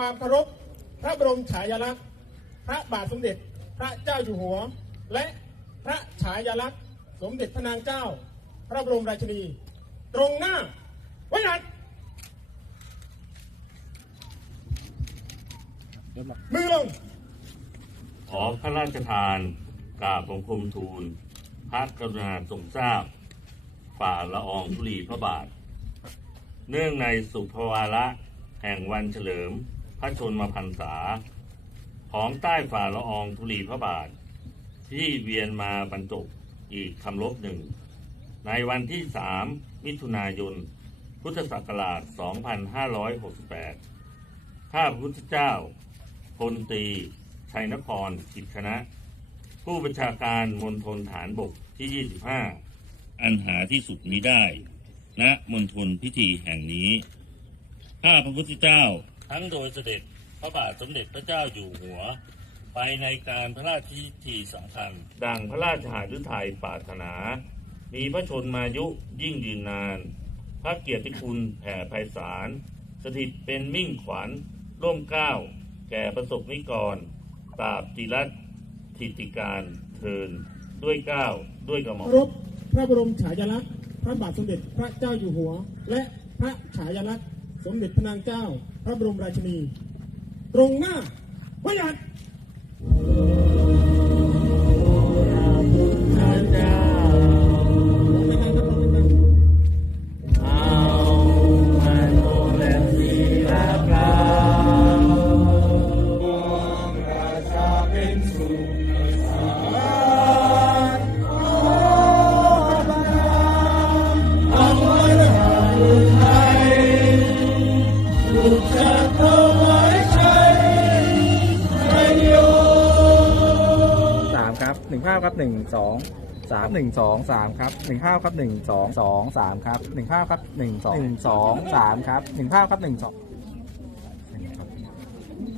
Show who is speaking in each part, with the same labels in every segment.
Speaker 1: ความเคารพพระบรมฉายาลักษณ์ พระบาทสมเด็จพระเจ้าอยู่หัว และพระฉายาลักษณ์ สมเด็จพระนางเจ้า พระบรมราชินี ตรงหน้าไว้หนัดมือลง
Speaker 2: ขอพระราชทานกราบบังคมทูล พระกรุณาทรงทราบ ฝ่าละอองธุลีพระบาท เนื่องในสุภวาระแห่งวันเฉลิม พระชนมพรรษา ของใต้ฝ่าละอองธุลีพระบาท ที่เวียนมาบรรจบอีกคำลบหนึ่ง ในวันที่3มิถุนายน พุทธศักราช 2568 ข้าพุทธเจ้าพลตรีชัยนครกิจคณะ ผู้บัญชาการมณฑลฐานบกที่ 25 อันหาที่สุดมิได้ณมณฑลพิธีแห่งนี้ ข้าพระพุทธเจ้า ทั้งโดยเสด็จพระบาทสมเด็จพระเจ้าอยู่หัว ไปในการพระราชพิธีสำคัญ ดังพระราชหฤทัยปรารถนา มีพระชนมายุยิ่งยืนนาน พระเกียรติคุณแผ่ไพศาล สถิตเป็นมิ่งขวัญร่มเกล้า แก่ประสบนิกรตราบจิรัตถิติการเทินด้วยเกล้าวด้วยกระหม่อ
Speaker 1: เคา
Speaker 2: ม
Speaker 1: รพพระบรมฉายาลักษณ์พระบาทสมเด็จพระเจ้าอยู่หัว และพระฉายาลักษณ์ สมเด็จพระนางเจ้า พระบรมราชินี ตรงหน้าไว้หยัด
Speaker 3: สามครับหนึ่งภาพครับหนึ่งสองสามหนึ่งสองสามครับหนึ่งภาพครับหนึ่งสองสองสามครับหนึ่งภาพครับหนึ่งสองหนึ่งสองสามครับหนึ่งภาพครับหนึ่งสอง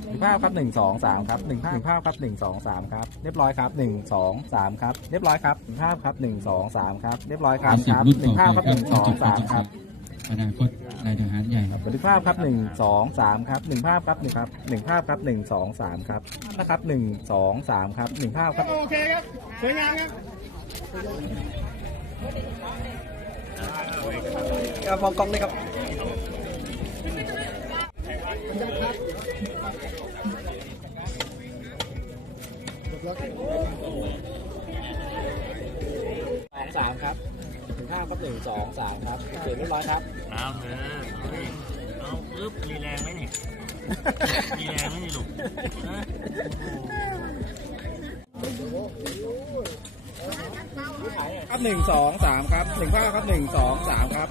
Speaker 3: หนึ่งภาพครับหนึ่งสองสามครับหนึ่งภาพหนึ่งภาพครับหนึ่งสองสามครับเรียบร้อยครับหนึ่งสองสามครับเรียบร้อยครับหนึ่งภาพครับหนึ่งสองสามครับเรียบร้อยครับ
Speaker 4: สิ
Speaker 3: ค
Speaker 4: บ
Speaker 3: รับ
Speaker 4: รุ่น
Speaker 3: หนึ่
Speaker 4: ต่อง
Speaker 3: ภาพ
Speaker 4: ไป
Speaker 3: ครับ
Speaker 4: ค
Speaker 3: ห
Speaker 4: รับ
Speaker 3: นึ่งสองสามครับ
Speaker 4: อนาคตนายทหารใหญ่ครับ
Speaker 3: บันทึกภาพครับหนึ่งสองสามครับหนึ่งภาพครับหนึ่งครับหนึ่งภาพครับหนึ่งสองสามครับนะครับหนึ่งสองสามครับหนึ่งภาพครับ
Speaker 1: โอเคครับสวยงามครับ
Speaker 3: ครับมองกล้องเลยครับสองสามครับ ถึงห้าครับหนึ่งสองสามครับเสร็จเรียบร้อยครับ
Speaker 2: เอาเถอะเอาดิเอาปึ๊บมีแรงไหมนี่มีแรงไหมนี่ลูกฮะโอ้โห
Speaker 3: ครับหนึ่งสองสามครับหนึ่งภาพครับหนึ่งสองสามครับ